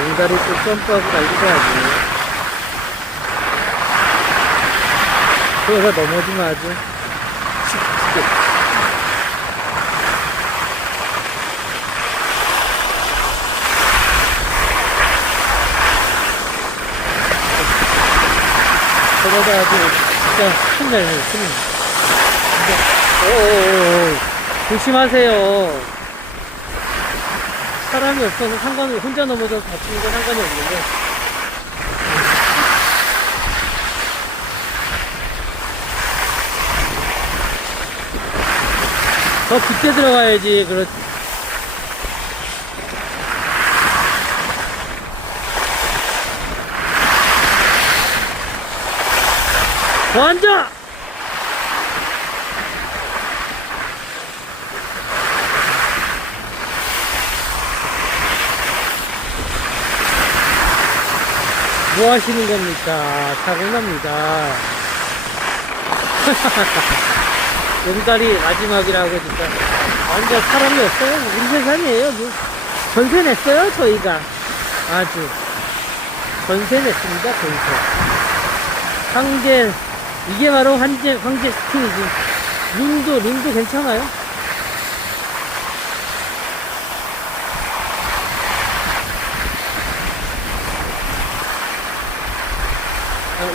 용다리 또 점프하고 달리고 하지. 그러다 넘어지면 아주 쉽게. 그러다 아주 진짜 큰일 나요, 큰일. 오오오오. 조심하세요. 사람이 없어서 상관이, 혼자 넘어져서 다치는 건 상관이 없는데. 더 깊게 들어가야지, 그렇지. 더 앉아! 뭐 하시는 겁니까? 사고납니다. 용다리 마지막이라고 진짜. 완전 사람이 없어요. 우리 세상이에요. 뭐. 전세 냈어요, 저희가. 아주. 전세 냈습니다, 전세. 황제, 이게 바로 황제 스팅이지. 림도 괜찮아요?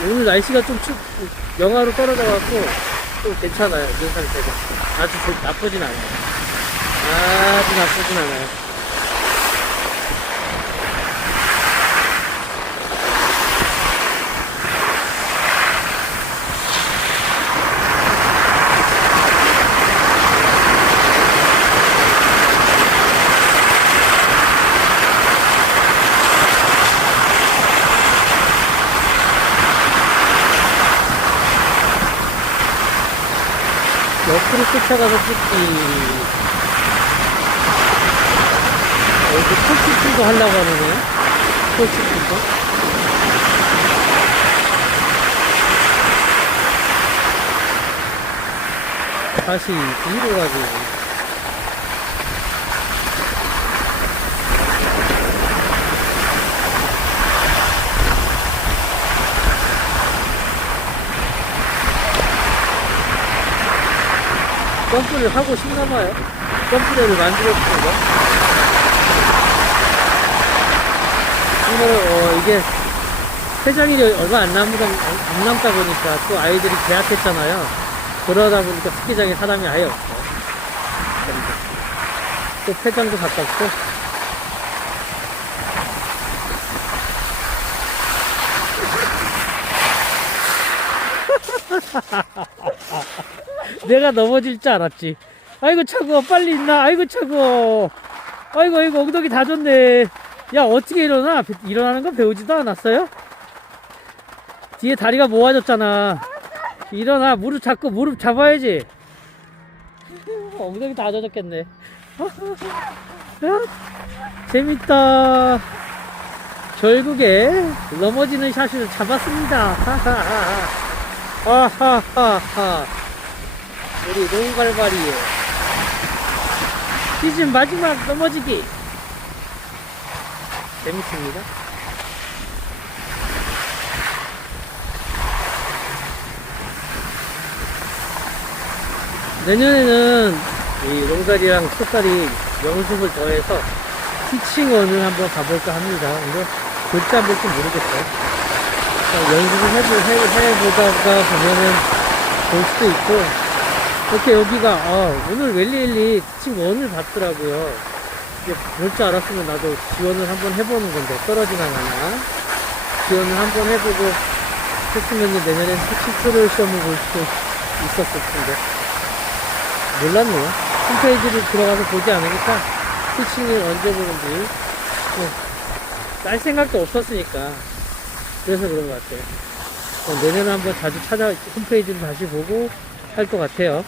오늘 날씨가 좀 영하로 떨어져갖고 좀 괜찮아요. 눈 상태가 아주 나쁘진 않아요. 아주 나쁘진 않아요. 옆으로 쫓아가서 찍기. 여기 폴치팅도 하려고 하네요. 폴치팅도. 다시 뒤로 가지고. 점프를 하고 싶나봐요. 점프대를 만들어주는 거. 정말, 이게, 회장일이 얼마 안 남다 보니까 또 아이들이 계약했잖아요. 그러다 보니까 스키장에 사람이 아예 없어요. 또 폐장도 가깝고. 내가 넘어질 줄 알았지. 아이고 차고 빨리 있나. 아이고 차고. 아이고 엉덩이 다 졌네. 야 어떻게 일어나. 일어나는 건 배우지도 않았어요? 뒤에 다리가 모아졌잖아. 일어나. 무릎 잡아야지. 엉덩이 다 젖었겠네. 재밌다. 결국에 넘어지는 샷을 잡았습니다. 하하하하. 우리 농갈바리에 시즌 마지막 넘어지기. 재밌습니다. 내년에는 이 농갈이랑 콧다리 연습을 더해서 티칭원을 한번 가볼까 합니다. 이거 될지 안 될지 모르겠어요. 연습을 해보다가 보면은 볼 수도 있고. 이렇게 여기가 오늘 웰리엘리 티칭1을 봤더라고요. 볼 줄 알았으면 나도 지원을 한번 해보는 건데 떨어지나 마나 지원을 한번 해보고 했으면 내년엔 티칭2를 시험을 볼 수 있었을 텐데 몰랐네요. 홈페이지를 들어가서 보지 않으니까 티칭을 언제 보는지 날 생각도 없었으니까 그래서 그런 것 같아요. 내년에 한번 자주 홈페이지를 다시 보고 할 것 같아요.